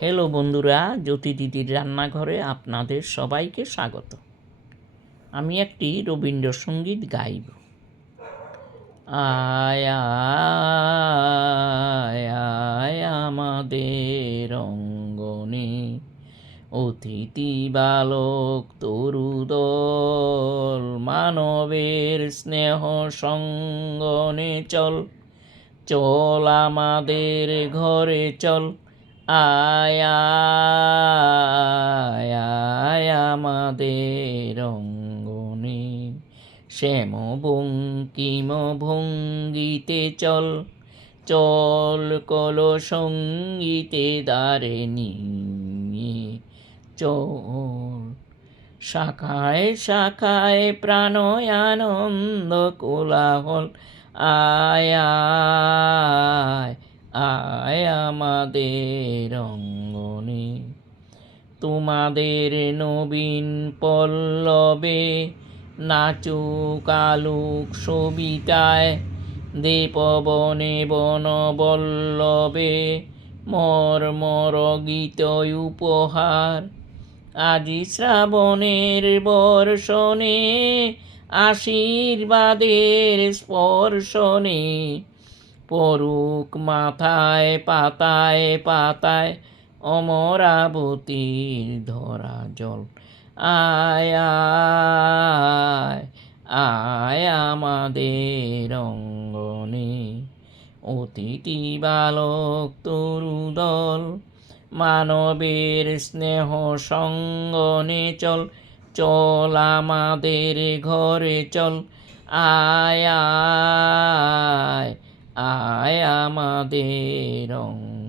Hello বন্ধুরা, জ্যোতি দিদির রান্নাঘরে আপনাদের সবাইকে স্বাগত। আমি একটি রবীন্দ্রসঙ্গীত গাইব। আয় আয় আয় আমাদের অঙ্গনে, অতিথি বালক তরুদল, মানবের স্নেহ সঙ্গনে চল, চল আমাদের ঘরে চল। আয় আয় আয় আমাদের অঙ্গনে, শ্যাম বঙ্কিম ভঙ্গিতে চল, চল কল সঙ্গীতে দ্বারে নিয়ে চল। শাখায় শাখায় প্রাণয় আনন্দ কোলাহল, আয় আয় আয় আমাদের অঙ্গনে। তোমাদের নবীন পল্লবে নাচুক আলোক সবিতায়, দে পবনে বনবল্লবে মর্মর গীত উপহার। আজি শ্রাবণের বর্ষণে, আশীর্বাদের স্পর্শনে, পরুক মাথায় পাতায় পাতায় অমরাবতীর ধরা জল। আয় আয় আয় আমাদের অঙ্গনে, অতিথি বালক তরুদল, মানবের স্নেহ সঙ্গনে চল, চল আমাদের ঘরে চল। আয় আয় আয় আমাদের অঙ্গনে।